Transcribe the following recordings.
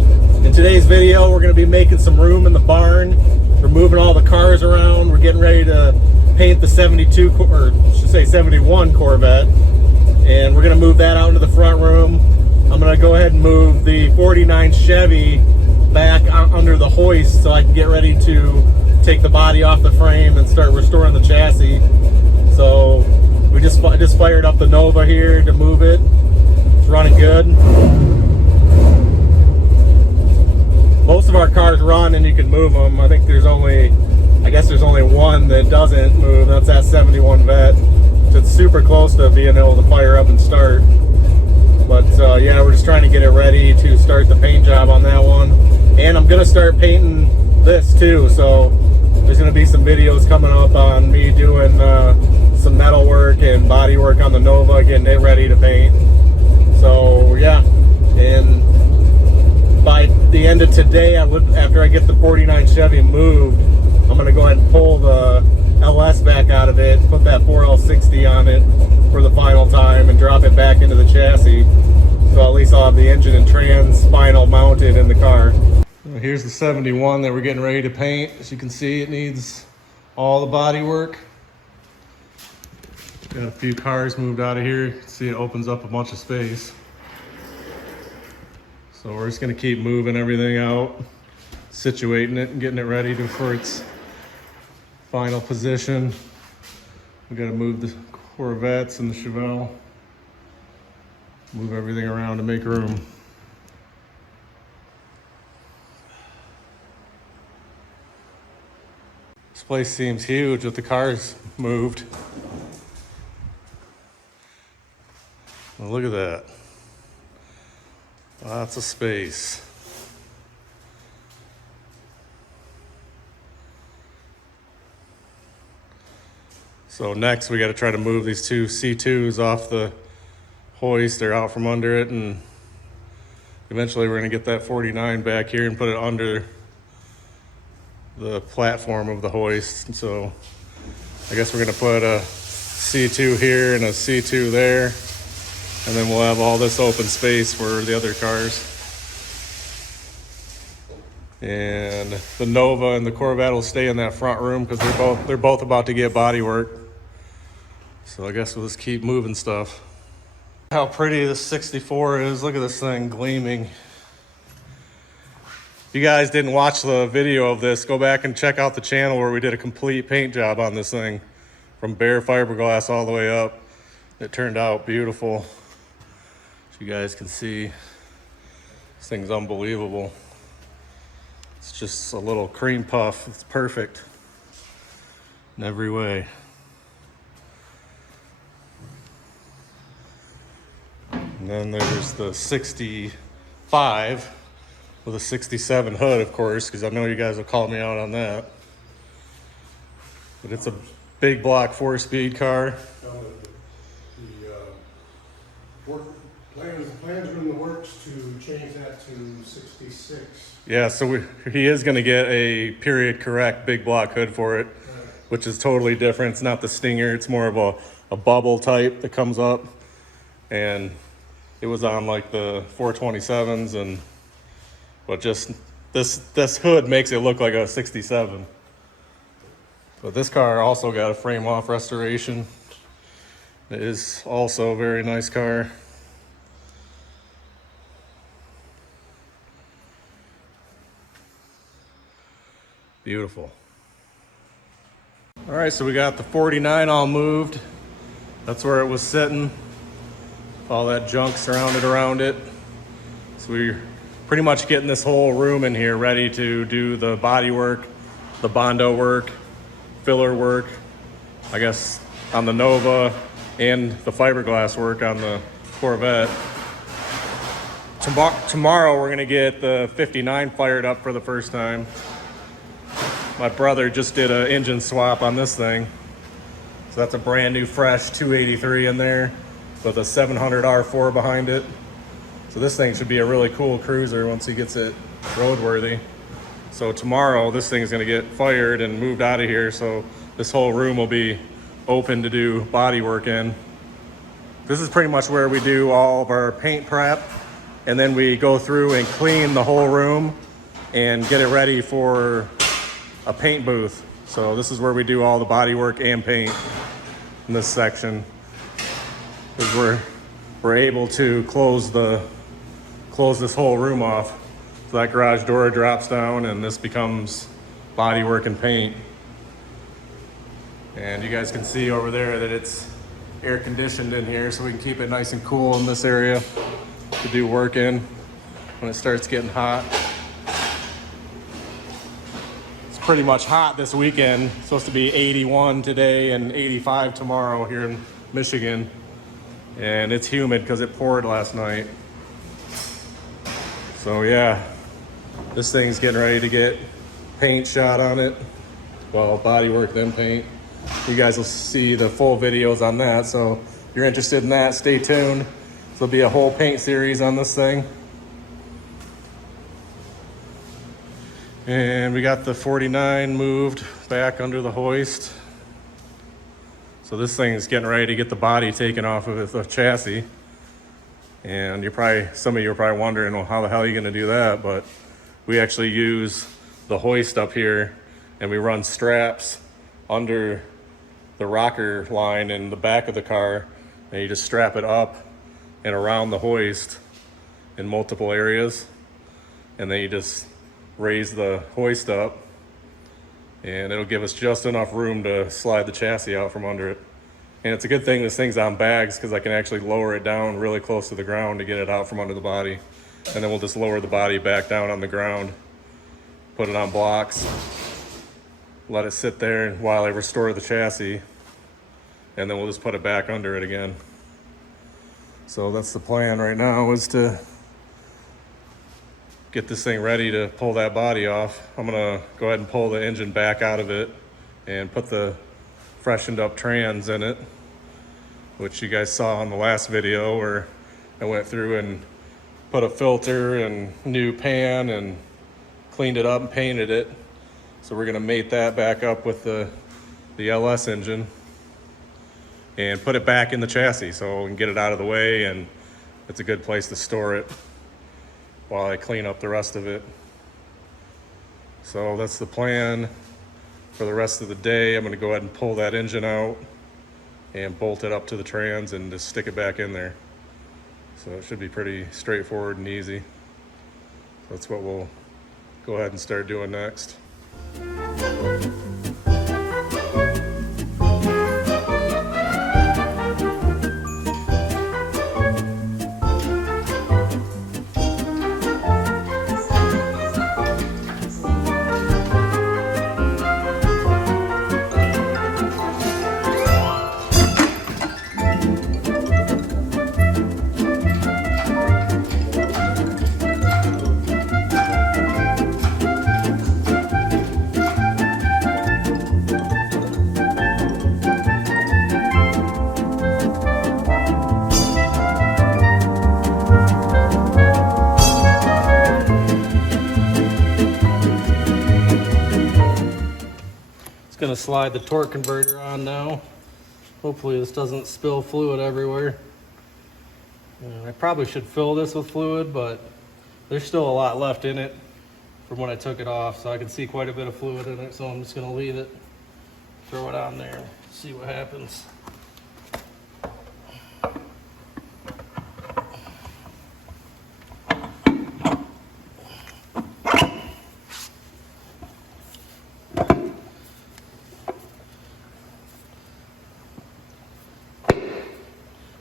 channel. In today's video, we're going to be making some room in the barn. We're moving all the cars around. We're getting ready to paint the 72, or I should say 71 Corvette. And we're going to move that out into the front room. I'm going to go ahead and move the 49 Chevy back under the hoist so I can get ready to take the body off the frame and start restoring the chassis. So I just fired up the Nova here to move it. It's running good. Most of our cars run and you can move them. I think there's only one that doesn't move. That's that 71 Vet. So it's super close to being able to fire up and start. But yeah, we're just trying to get it ready to start the paint job on that one. And I'm gonna start painting this too. So there's gonna be some videos coming up on me doing some metal work and body work on the Nova, getting it ready to paint. So yeah, and by the end of today, after I get the 49 Chevy moved, I'm gonna go ahead and pull the LS back out of it, put that 4L60 on it for the final time and drop it back into the chassis. So at least I'll have the engine and trans final mounted in the car. Here's the 71 that we're getting ready to paint. As you can see, it needs all the body work. Got a few cars moved out of here. You can see it opens up a bunch of space. So we're just gonna keep moving everything out, situating it and getting it ready for its final position. We gotta move the Corvettes and the Chevelle. Move everything around to make room. This place seems huge with the cars moved. Well, look at that. Lots of space. So next we got to try to move these two C2s off the hoist. They're out from under it, and eventually we're going to get that 49 back here and put it under the platform of the hoist. And so I guess we're going to put a C2 here and a C2 there. And then we'll have all this open space for the other cars. And the Nova and the Corvette will stay in that front room because they're both about to get body work. So I guess we'll just keep moving stuff. How pretty this 64 is. Look at this thing gleaming. If you guys didn't watch the video of this, go back and check out the channel where we did a complete paint job on this thing. From bare fiberglass all the way up. It turned out beautiful. You guys can see this thing's unbelievable. It's just a little cream puff. It's perfect in every way. And then there's the 65 with a 67 hood, of course, because I know you guys will call me out on that. But it's a big block 4-speed car. Plans are in the works to change that to 66. Yeah, so he is going to get a period correct big block hood for it, which is totally different. It's not the Stinger. It's more of a bubble type that comes up. And it was on like the 427s, but just this hood makes it look like a 67. But this car also got a frame off restoration. It is also a very nice car. Beautiful. All right, so we got the 49 all moved. That's where it was sitting. All that junk surrounded around it. So we're pretty much getting this whole room in here ready to do the body work, the Bondo work, filler work, I guess on the Nova, and the fiberglass work on the Corvette. Tomorrow we're gonna get the 59 fired up for the first time. My brother just did an engine swap on this thing. So that's a brand new fresh 283 in there with a 700 R4 behind it. So this thing should be a really cool cruiser once he gets it roadworthy. So tomorrow this thing is gonna get fired and moved out of here. So this whole room will be open to do body work in. This is pretty much where we do all of our paint prep and then we go through and clean the whole room and get it ready for a paint booth. So this is where we do all the body work and paint in this section. Because we're able to close this whole room off. So that garage door drops down and this becomes body work and paint. And you guys can see over there that it's air conditioned in here, so we can keep it nice and cool in this area to do work in when it starts getting hot. It's pretty much hot this weekend. It's supposed to be 81 today and 85 tomorrow here in Michigan. And it's humid because it poured last night. So yeah, this thing's getting ready to get paint shot on it. Well, body work then paint. You guys will see the full videos on that. So if you're interested in that, stay tuned. There'll be a whole paint series on this thing. And we got the 49 moved back under the hoist. So this thing is getting ready to get the body taken off of the chassis. And some of you are probably wondering, well, how the hell are you gonna do that? But we actually use the hoist up here and we run straps under the rocker line in the back of the car, and you just strap it up and around the hoist in multiple areas, and then you just raise the hoist up and it'll give us just enough room to slide the chassis out from under it. And it's a good thing this thing's on bags because I can actually lower it down really close to the ground to get it out from under the body. And then we'll just lower the body back down on the ground, put it on blocks, let it sit there while I restore the chassis, and then we'll just put it back under it again. So that's the plan right now, is to get this thing ready to pull that body off. I'm gonna go ahead and pull the engine back out of it and put the freshened up trans in it, which you guys saw in the last video where I went through and put a filter and new pan and cleaned it up and painted it. So we're gonna mate that back up with the LS engine and put it back in the chassis so we can get it out of the way, and it's a good place to store it while I clean up the rest of it. So that's the plan for the rest of the day. I'm gonna go ahead and pull that engine out and bolt it up to the trans and just stick it back in there. So it should be pretty straightforward and easy. So that's what we'll go ahead and start doing next. Gonna slide the torque converter on now. Hopefully this doesn't spill fluid everywhere. I probably should fill this with fluid, but there's still a lot left in it from when I took it off, so I can see quite a bit of fluid in it, so I'm just gonna leave it, throw it on there, see what happens.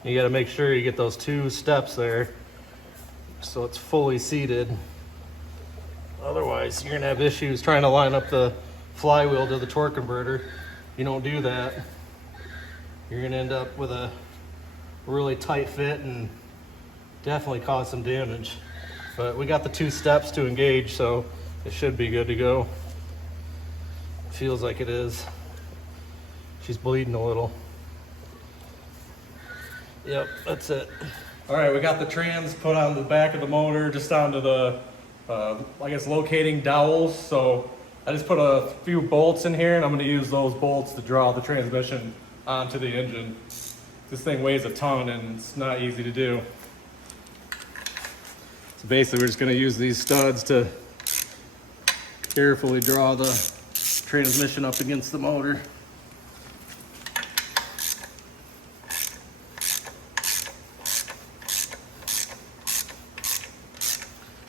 You got to make sure you get those 2 steps there so it's fully seated. Otherwise, you're going to have issues trying to line up the flywheel to the torque converter. You don't do that, you're going to end up with a really tight fit and definitely cause some damage. But we got the 2 steps to engage, so it should be good to go. Feels like it is. She's bleeding a little. Yep, that's it. All right, we got the trans put on the back of the motor, just onto the, I guess, locating dowels. So I just put a few bolts in here, and I'm gonna use those bolts to draw the transmission onto the engine. This thing weighs a ton, and it's not easy to do. So basically we're just going to use these studs to carefully draw the transmission up against the motor.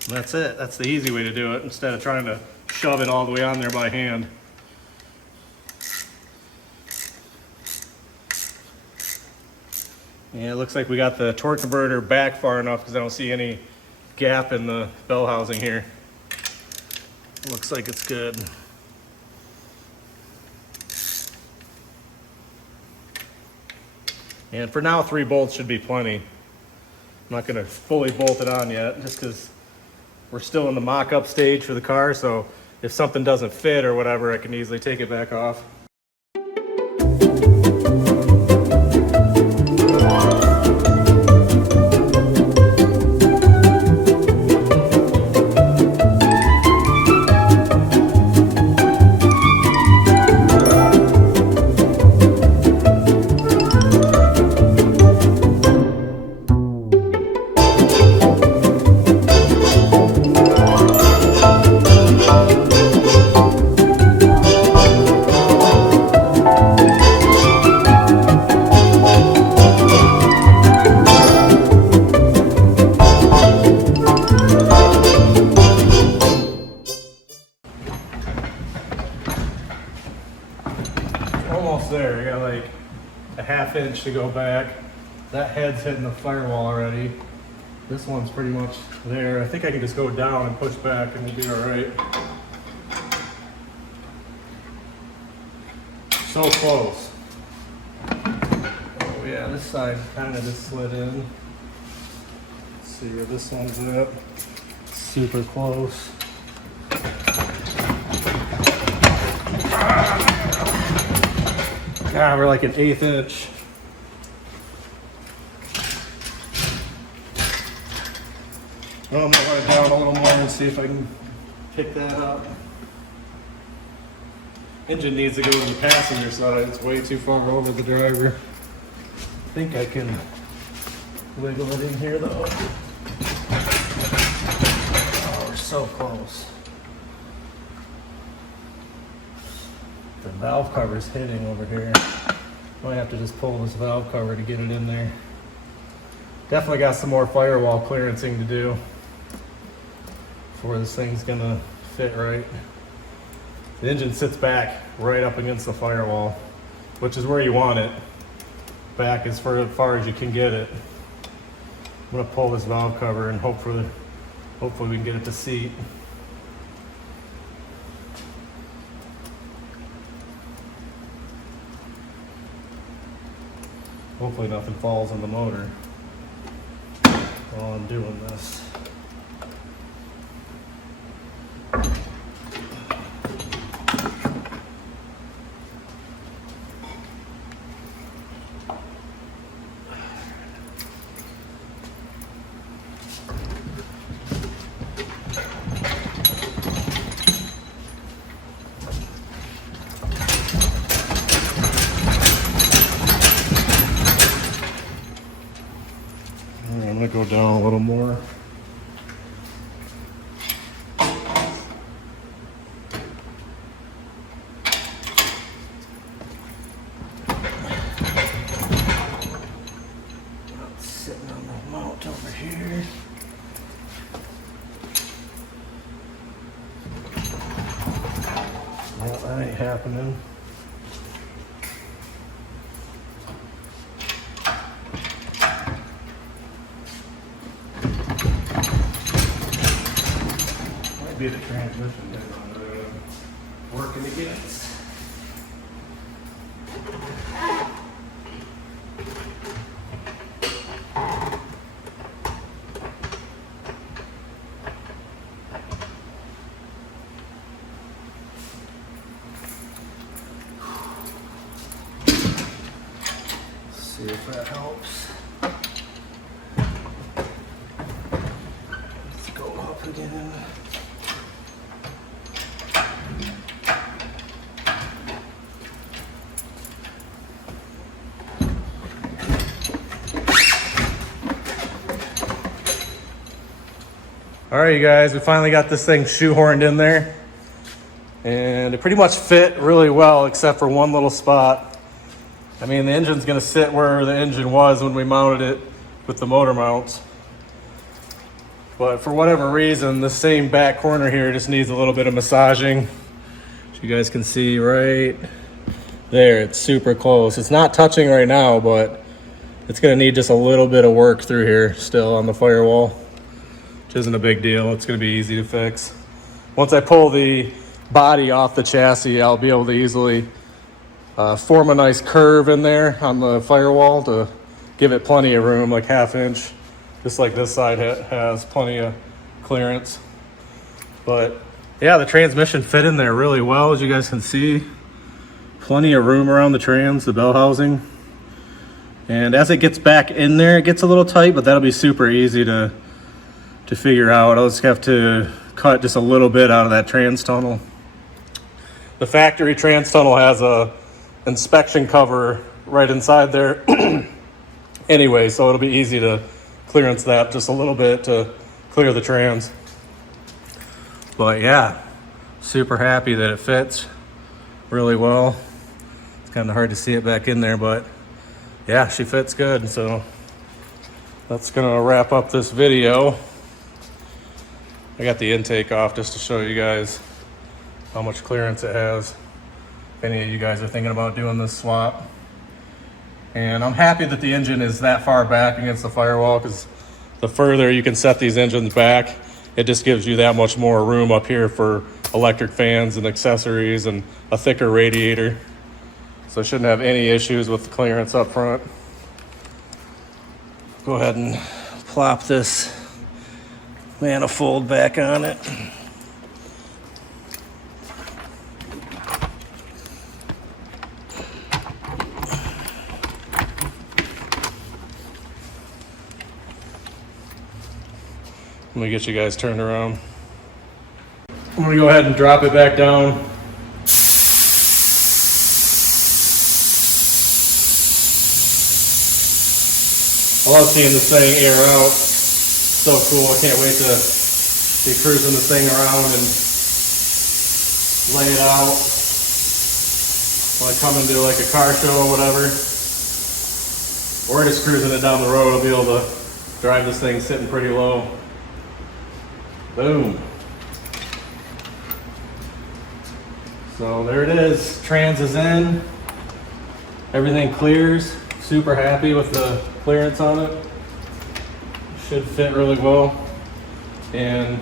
And that's it. That's the easy way to do it instead of trying to shove it all the way on there by hand. Yeah, it looks like we got the torque converter back far enough because I don't see any gap in the bell housing here. Looks like it's good. And for now, 3 bolts should be plenty. I'm not going to fully bolt it on yet just because we're still in the mock-up stage for the car. So if something doesn't fit or whatever, I can easily take it back off. Almost there. I got like a ½ inch to go back. That head's hitting the firewall already. This one's pretty much there. I think I can just go down and push back and we'll be all right. So close. Oh yeah, this side kind of just slid in. Let's see where this one's at. Super close. God, we're like an 1/8 inch. Well, I'm gonna run it down a little more and see if I can pick that up. Engine needs to go to the passenger side. It's way too far over the driver. I think I can wiggle it in here though. Oh, we're so close. The valve cover's hitting over here. Might have to just pull this valve cover to get it in there. Definitely got some more firewall clearancing to do before this thing's gonna fit right. The engine sits back right up against the firewall, which is where you want it. Back as far as you can get it. I'm gonna pull this valve cover and hopefully we can get it to seat. Hopefully nothing falls on the motor while I'm doing this. I'm gonna go down a little more. Sitting on the mount over here. Well, that ain't happening. Be the transmission that I'm working against. See if that helps. Let's go up again. All right, you guys, we finally got this thing shoehorned in there. And it pretty much fit really well, except for one little spot. I mean, the engine's gonna sit where the engine was when we mounted it with the motor mounts. But for whatever reason, the same back corner here just needs a little bit of massaging. As you guys can see right there, it's super close. It's not touching right now, but it's gonna need just a little bit of work through here still on the firewall, which isn't a big deal. It's gonna be easy to fix. Once I pull the body off the chassis, I'll be able to easily form a nice curve in there on the firewall to give it plenty of room, like 1/2 inch, just like this side has plenty of clearance. But yeah, the transmission fit in there really well, as you guys can see. Plenty of room around the trans, the bell housing. And as it gets back in there, it gets a little tight, but that'll be super easy to figure out. I'll just have to cut just a little bit out of that trans tunnel. The factory trans tunnel has a inspection cover right inside there anyway, so it'll be easy to clearance that just a little bit to clear the trans. But yeah, super happy that it fits really well. It's kind of hard to see it back in there, but yeah, she fits good. So that's gonna wrap up this video. I got the intake off just to show you guys how much clearance it has, if any of you guys are thinking about doing this swap. And I'm happy that the engine is that far back against the firewall, because the further you can set these engines back, it just gives you that much more room up here for electric fans and accessories and a thicker radiator. So I shouldn't have any issues with the clearance up front. Go ahead and plop this manifold back on it. Let me get you guys turned around. I'm gonna go ahead and drop it back down. I love seeing this thing air out. So cool, I can't wait to be cruising this thing around and lay it out when I come into like a car show or whatever. Or just cruising it down the road, I'll be able to drive this thing sitting pretty low. Boom. So there it is, trans is in, everything clears. Super happy with the clearance on it. Should fit really well. And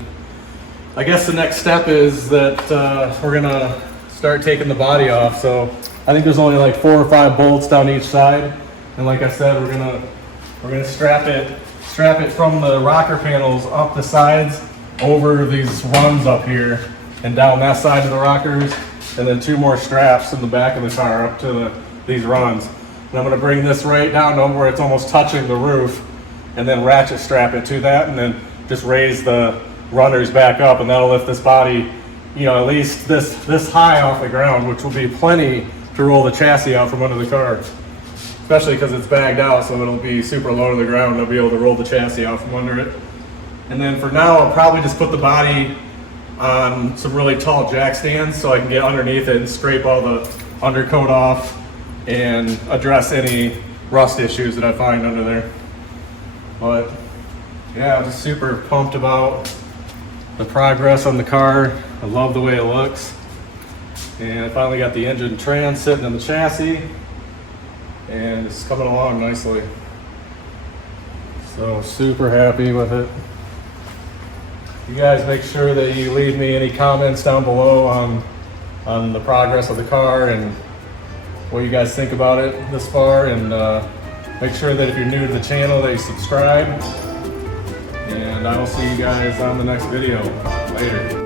I guess the next step is that we're gonna start taking the body off. So I think there's only like 4 or 5 bolts down each side. And like I said, we're gonna strap it from the rocker panels up the sides over these runs up here and down that side of the rockers, and then 2 more straps in the back of the car up to these runs. And I'm gonna bring this right down to where it's almost touching the roof, and then ratchet strap it to that, and then just raise the runners back up, and that'll lift this body, you know, at least this high off the ground, which will be plenty to roll the chassis out from under the car. Especially because it's bagged out, so it'll be super low to the ground. I'll be able to roll the chassis out from under it. And then for now, I'll probably just put the body on some really tall jack stands so I can get underneath it and scrape all the undercoat off and address any rust issues that I find under there. But yeah, I'm just super pumped about the progress on the car. I love the way it looks. And I finally got the engine trans sitting in the chassis, and it's coming along nicely. So super happy with it. You guys make sure that you leave me any comments down below on the progress of the car and what you guys think about it this far. And make sure that if you're new to the channel that you subscribe. And I will see you guys on the next video. Later.